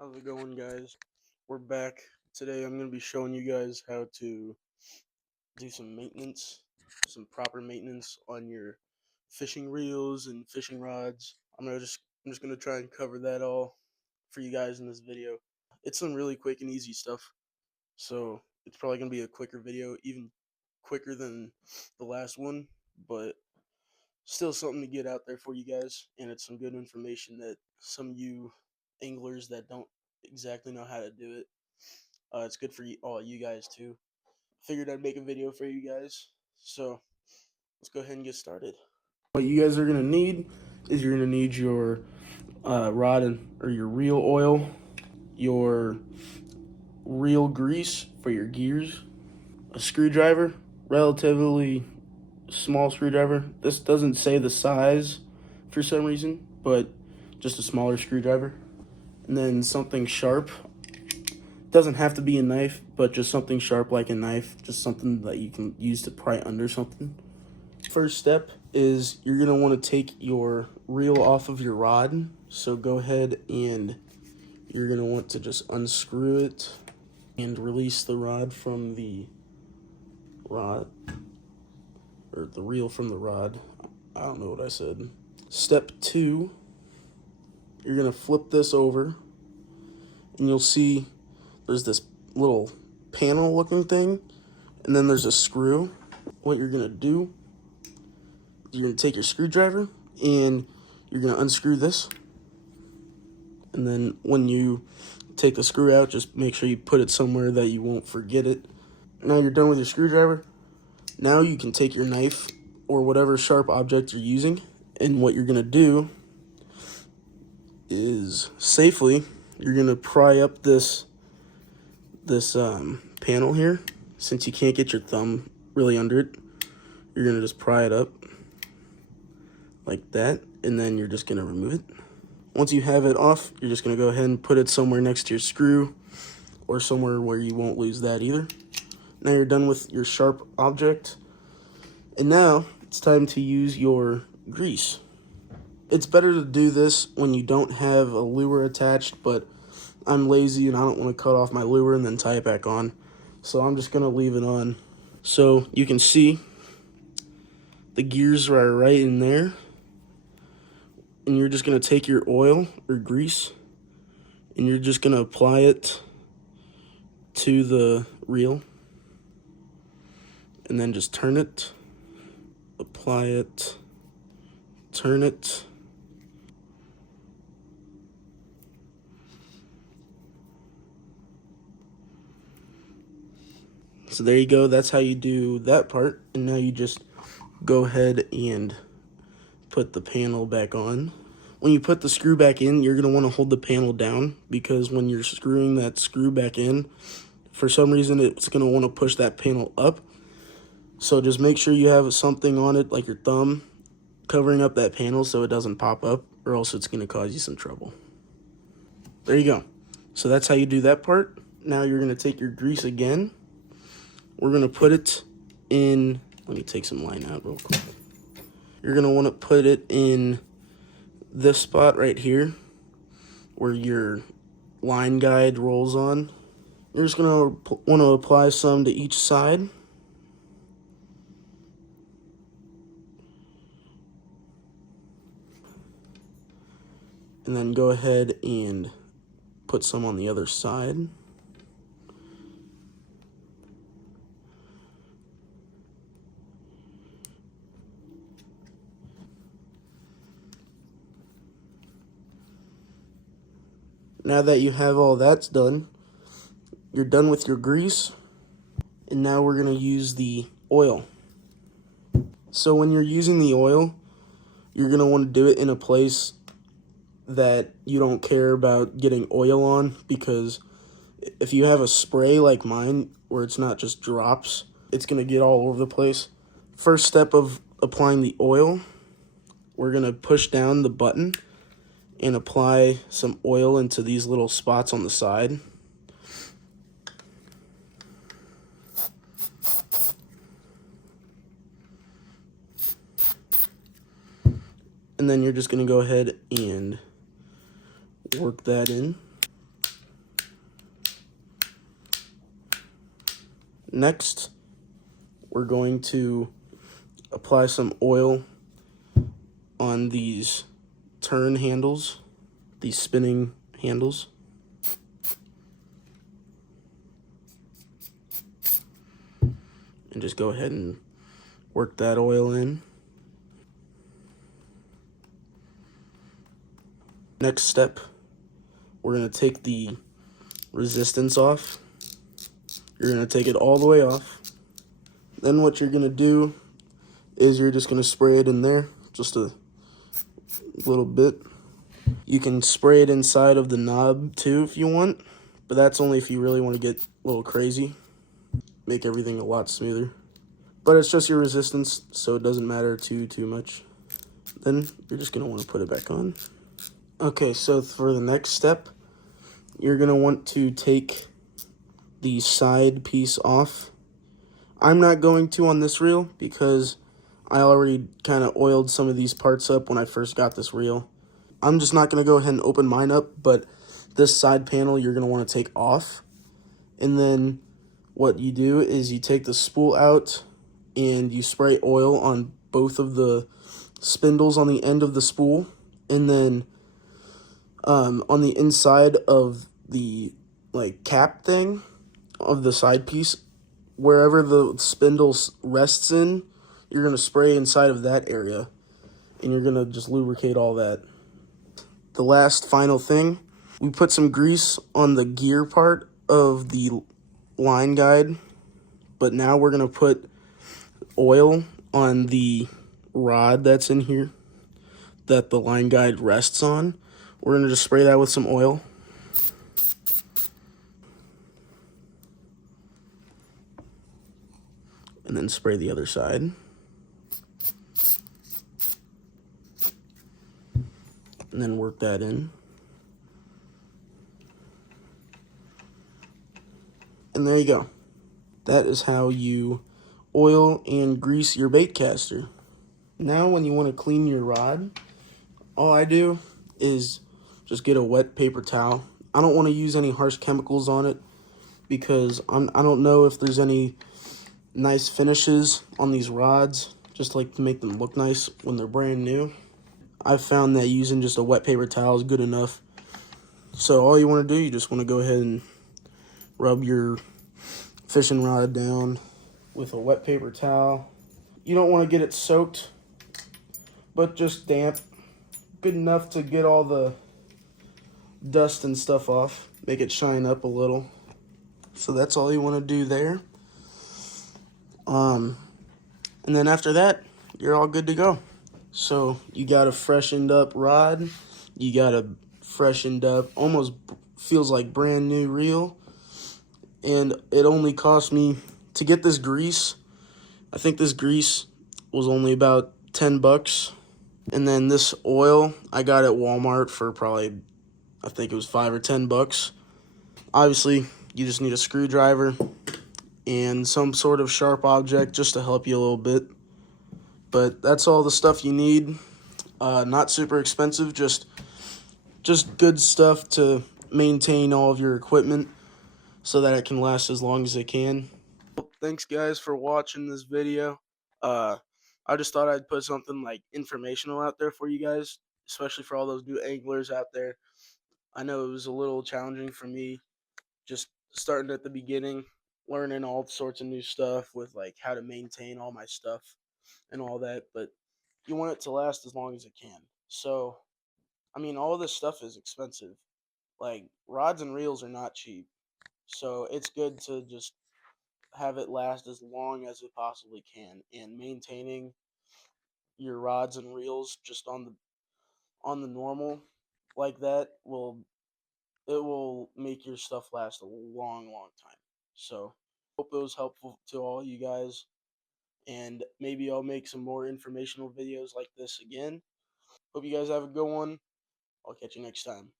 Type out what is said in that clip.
How's it going, guys? We're back. Today I'm going to be showing you guys how to do some maintenance, some proper maintenance on your fishing reels and fishing rods. I'm just going to try and cover that all for you guys in this video. It's some really quick and easy stuff. So, it's probably going to be a quicker video, even quicker than the last one, but still something to get out there for you guys, and it's some good information that some of you anglers that don't exactly know how to do it, it's good for all you guys too. Figured I'd make a video for you guys, so let's go ahead and get started. What you guys are gonna need is you're gonna need your rod or your reel oil, your reel grease for your gears, a screwdriver, relatively small screwdriver. This doesn't say the size for some reason, but just a smaller screwdriver. And then something sharp. Doesn't have to be a knife, but just something sharp like a knife, just something that you can use to pry under something. First step is you're gonna want to take your reel off of your rod. So go ahead and you're gonna want to just unscrew it and release the rod from the rod, or the reel from the rod. I don't know what I said. Step 2, you're gonna flip this over and you'll see there's this little panel looking thing, and then there's a screw. What you're gonna do, you're gonna take your screwdriver and you're gonna unscrew this, and then when you take the screw out, just make sure you put it somewhere that you won't forget it. Now you're done with your screwdriver. Now you can take your knife or whatever sharp object you're using, and what you're gonna do is safely you're gonna pry up this panel here. Since you can't get your thumb really under it, you're gonna just pry it up like that, and then you're just gonna remove it. Once you have it off, you're just gonna go ahead and put it somewhere next to your screw or somewhere where you won't lose that either. Now you're done with your sharp object, and now it's time to use your grease. It's better to do this when you don't have a lure attached, but I'm lazy and I don't want to cut off my lure and then tie it back on, so I'm just gonna leave it on. So you can see the gears are right in there, and you're just gonna take your oil or grease and you're just gonna apply it to the reel, and then just turn it, apply it, turn it. So there you go, that's how you do that part. And now you just go ahead and put the panel back on. When you put the screw back in, you're gonna wanna hold the panel down, because when you're screwing that screw back in, for some reason it's gonna wanna push that panel up. So just make sure you have something on it, like your thumb, covering up that panel so it doesn't pop up, or else it's gonna cause you some trouble. There you go. So that's how you do that part. Now you're gonna take your grease again. We're gonna put it in, let me take some line out real quick. You're gonna wanna put it in this spot right here where your line guide rolls on. You're just gonna wanna apply some to each side. And then go ahead and put some on the other side. Now that you have all that's done, you're done with your grease, and now we're gonna use the oil. So when you're using the oil, you're gonna wanna do it in a place that you don't care about getting oil on, because if you have a spray like mine where it's not just drops, it's gonna get all over the place. First step of applying the oil, we're gonna push down the button and apply some oil into these little spots on the side. And then you're just gonna go ahead and work that in. Next, we're going to apply some oil on these turn handles, these spinning handles. And just go ahead and work that oil in. Next step, we're going to take the resistance off. You're going to take it all the way off. Then what you're going to do is you're just going to spray it in there, just a little bit. You can spray it inside of the knob too if you want, but that's only if you really want to get a little crazy, make everything a lot smoother. But it's just your resistance, so it doesn't matter too much. Then you're just going to want to put it back on. Okay, so for the next step, you're going to want to take the side piece off. I'm not going to on this reel because I already kind of oiled some of these parts up when I first got this reel. I'm just not going to go ahead and open mine up, but this side panel you're going to want to take off. And then what you do is you take the spool out and you spray oil on both of the spindles on the end of the spool. And then on the inside of the cap thing of the side piece, wherever the spindle rests in, you're going to spray inside of that area. And you're going to just lubricate all that. The last final thing, we put some grease on the gear part of the line guide, but now we're going to put oil on the rod that's in here that the line guide rests on. We're going to just spray that with some oil. And then spray the other side. And then work that in. And there you go. That is how you oil and grease your bait caster. Now when you want to clean your rod, all I do is just get a wet paper towel. I don't want to use any harsh chemicals on it because I don't know if there's any nice finishes on these rods, just like to make them look nice when they're brand new. I've found that using just a wet paper towel is good enough. So all you want to do, you just want to go ahead and rub your fishing rod down with a wet paper towel. You don't want to get it soaked, but just damp, good enough to get all the dust and stuff off, make it shine up a little. So that's all you want to do there. And then after that, you're all good to go. So you got a freshened up rod, you got a freshened up, almost feels like brand new reel, and it only cost me to get this grease. I think this grease was only about 10 bucks. And then this oil I got at Walmart for probably, I think it was 5 or 10 bucks. Obviously, you just need a screwdriver and some sort of sharp object just to help you a little bit. But that's all the stuff you need. Not super expensive, just good stuff to maintain all of your equipment so that it can last as long as it can. Thanks guys for watching this video. I just thought I'd put something like informational out there for you guys, especially for all those new anglers out there. I know it was a little challenging for me just starting at the beginning, learning all sorts of new stuff with like how to maintain all my stuff and all that, but you want it to last as long as it can. So, I mean, all this stuff is expensive. Like, rods and reels are not cheap. So, it's good to just have it last as long as it possibly can. And maintaining your rods and reels just on the normal like that will make your stuff last a long time. So, hope it was helpful to all you guys, and maybe I'll make some more informational videos like this again. Hope you guys have a good one. I'll catch you next time.